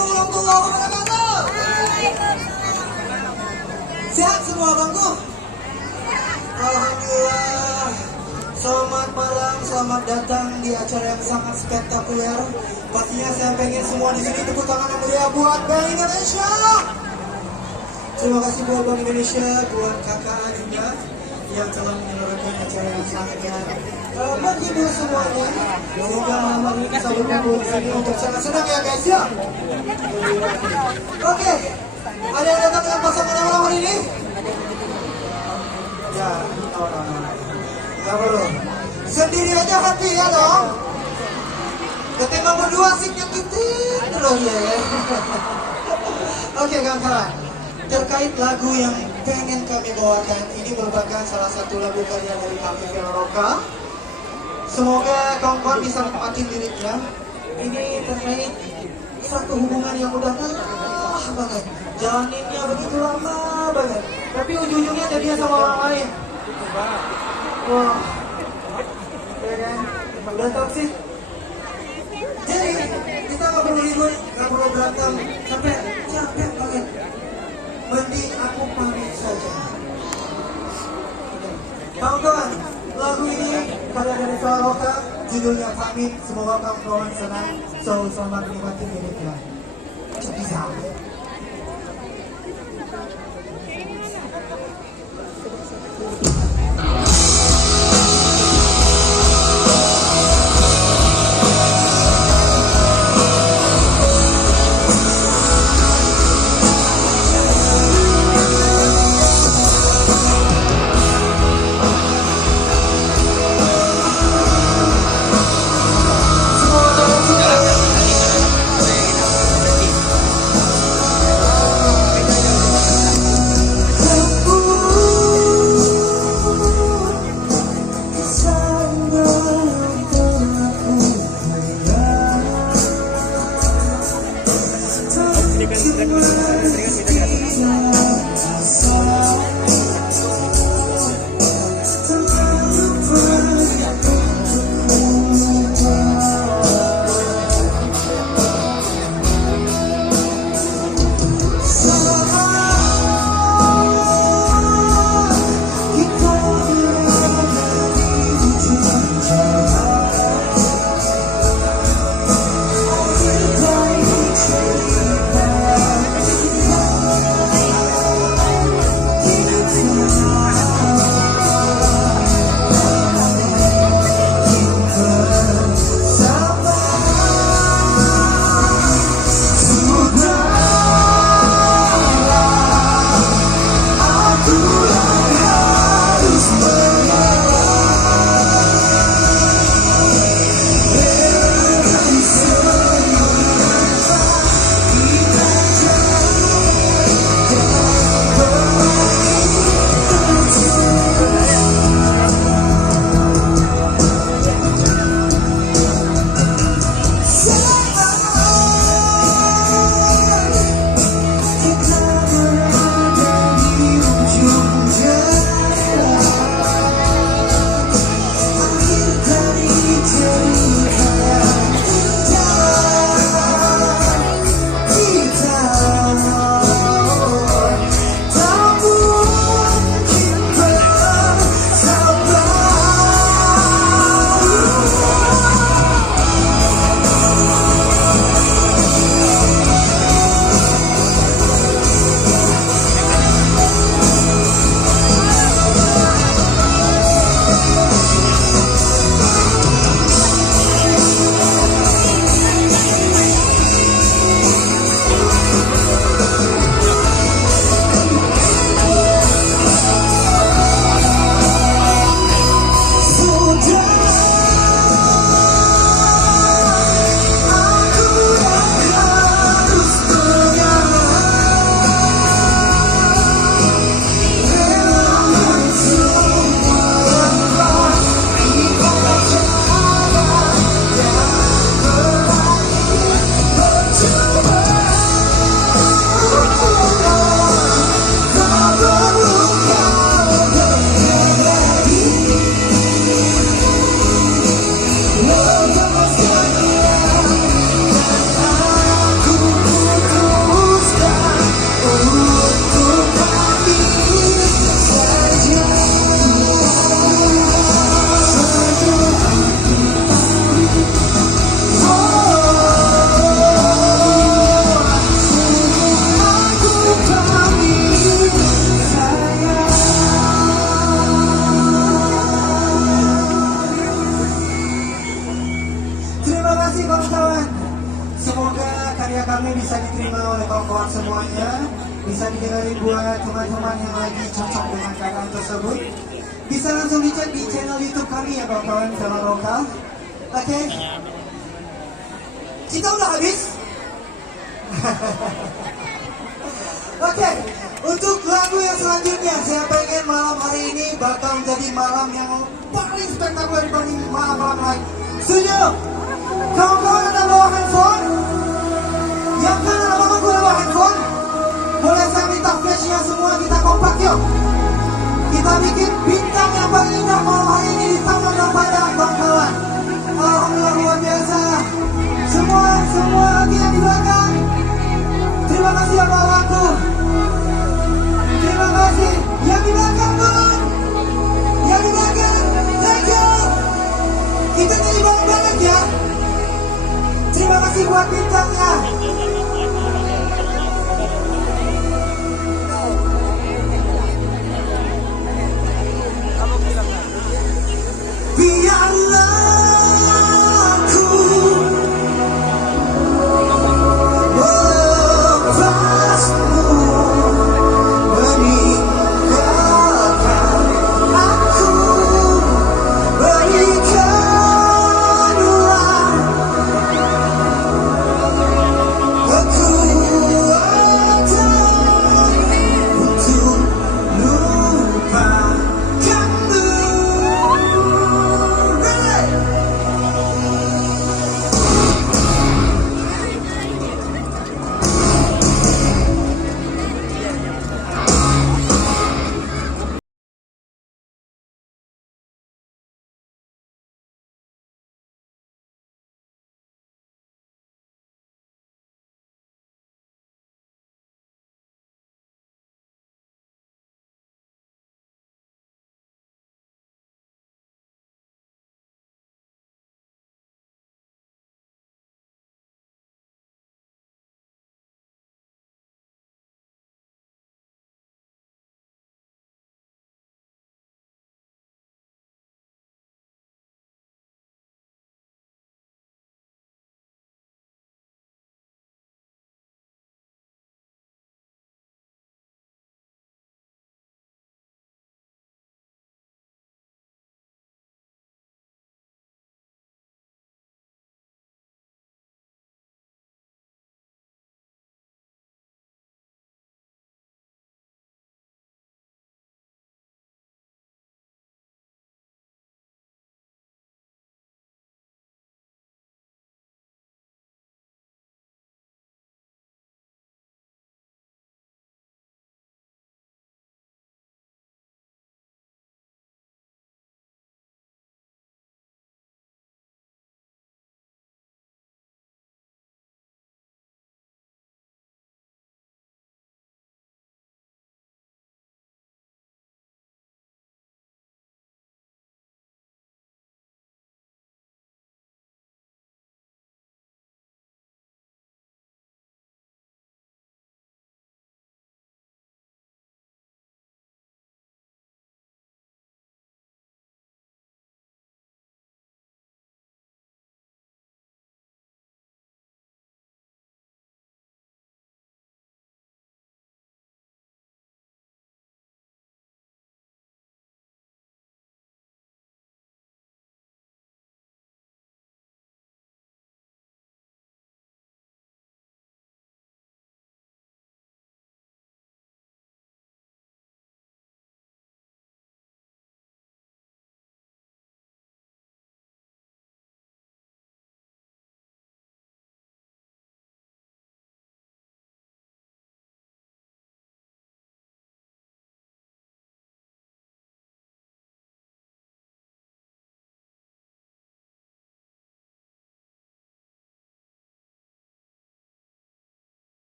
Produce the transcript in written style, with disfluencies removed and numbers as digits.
Assalamualaikum warahmatullahi wabarakatuh. Sehat semua bangku? Alhamdulillah. Selamat malam, selamat datang di acara yang sangat spektakuler. Pastinya saya pengen semua di sini tepuk tangan yang meriah buat Bank Indonesia. Terima kasih buat Bank Indonesia, buat kakak juga yang telah menyelenggarakan acara yang sangatnya menghibur semuanya. Semoga malam hari bisa berkumpul di sini untuk senang-senang ya guys ya. Oke, ada yang datang dengan pasangan malam hari ini? Ya, nggak perlu. Sendiri aja happy ya dong. Ketimbang berdua sih nyakitin terus ya. Oke kawan-kawan, terkait lagu yang pengen kami bawakan, ini merupakan salah satu lagu karya dari Afif Roka. Semoga kawan-kawan bisa nikmatin liriknya. Ini terkait satu hubungan yang udah lama banget, jalaninnya begitu lama banget, tapi ujung-ujungnya jadinya sama orang lain. Wah, ya kan, udah toksik. Jadi kita nggak perlu ribut, nggak perlu berantem, sampai capek banget. Mending aku pamit saja. Kawan-kawan, lagu ini karya dari Roka, judulnya Pamit. Semoga kawan-kawan senang. Selamat menikmati liriknya. Bisa. karya kami bisa diterima oleh kawan-kawan semuanya, bisa didengarin buat teman-teman yang lagi cocok dengan keadaan tersebut. Bisa langsung dicek di channel YouTube kami ya kawan-kawan Film Roka. Oke. Kita udah habis. Oke, untuk lagu yang selanjutnya saya pengen malam hari ini bakal menjadi malam yang paling spektakuler dibanding malam-malam lain. Setuju? Kawan-kawan ada bawa handphone? Yang kanan abang gue bawa handphone? Boleh saya minta flashnya semua, kita kompak yuk. Kita bikin bintang yang paling indah malam hari ini di Taman Gang Padang kawan-kawan. Alhamdulillah luar biasa. Semua lagi yang di belakang. Terima kasih ya kawanku. Terima kasih. Yang di belakang turun. Yang di belakang, thank you. Kita jadi banget ya. Terima kasih buat bintangnya.